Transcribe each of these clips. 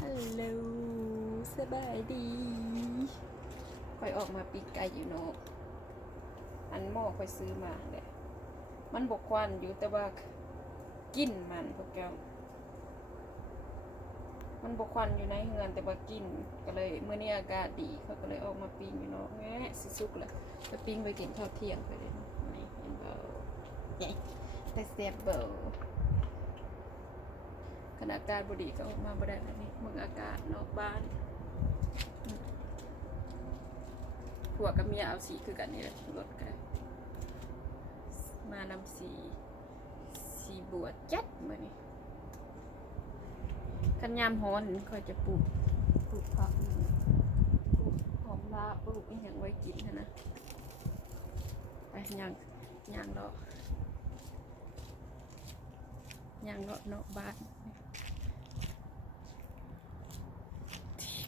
ฮัลโหลสบายดีคอยออกมาปีกไก่อยู่เนาะอันหม้อคอยซื้อมาเนี่ยมันบกควันอยู่แต่ว่ากินมันพวกแกมันบกควันอยู่ในเฮือนแต่ว่ากินก็เลยเมื่อนี้อากาศดีเขาก็เลยออกมาปิ้งอยู่เนาะแง่สิสุกแล้วไปปิ้งไปกินข้าวเที่ยงไปเลยเนาะนี่เห็นเบาแต่เสียบเบาขณะอากาศบดีก็ออกมาบ่ได้แล้วนี่มึงอากาศนอกบ้านผัวกับเมียเอาสีคือกันนี่แหละรถกันมานำสีบัวจัดมานี่ขันยามฮ้อนค่อยจะปลูกผักปลูกหอมลาปลูกอีหยังไว้กินนะไปย่างเลาะนอกบ้าน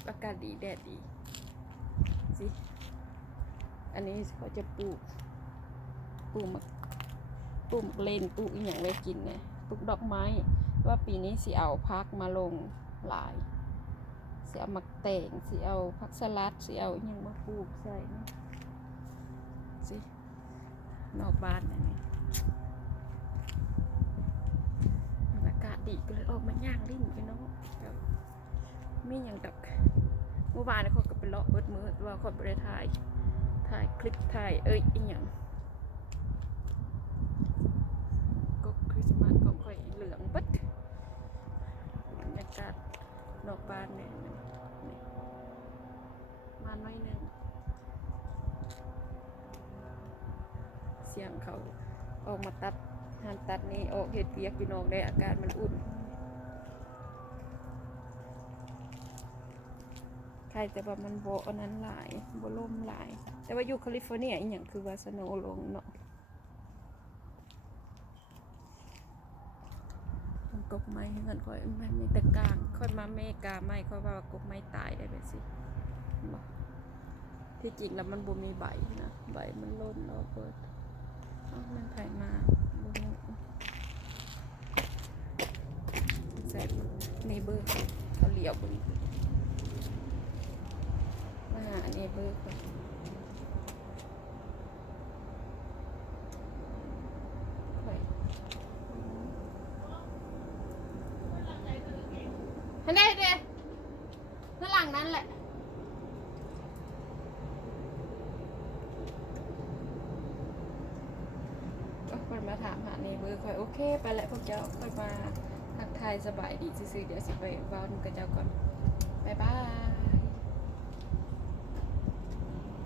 อากาศดีแดดดีสิอันนี้เขาจะปลูกเลนปลูกอีหยังไว้กินเนี่ยปลูกดอกไม้ว่าปีนี้สิเอาพักมาลงหลายสิเอามักแต่งสิเอาผักสลัดสิเอาอีหยังมาปลูกใส่นี่สินอกบ้านอันนี้อากาศดีก็เลยออกมาย่างลิ้นไปเนาะมีอย่างดับเมื่อวานเขาก็ไปเลาะเบิดมือว่าคนบริถ่ายคลิปถ่ายอีหยังก็คริสต์มาสก็ค่อยเหลืองบัดบรรยากาศนอกบ้านเนี่ยมาหน่อยนึงเสียงเขาออกมาตัดนี่ออกเห็ดเปียกอยู่นอกได้อากาศมันอุ่นใครแต่ว่ามันโบอันนั้นหลายโบลมหลายแต่ว่าอยู่แคลิฟอร์เนียอีกอย่างคือว่าสโนว์ลงเนาะกกไม้เงินค่อยมันมีแต่กลางค่อยมาเมกาไม้ค่อยว่ากกไม้ตายได้ไปสิที่จริงแล้วมันบ่มีใบนะใบมันล้นเราเปิดมันไผ่มาบ่มีใส่นี่เบอร์เขาเหลียวบนอันนี้เบอร์ให้ได้เด้ข้างหลังนั้นแหละก็คนมาถามหาในเบอร์ค่อยโอเคไปแล้วพวกเจ้าค่อยมาทักทายสบายดีซื่อๆเดี๋ยวสิไปบ้านกับเจ้าก่อนบ๊ายบาย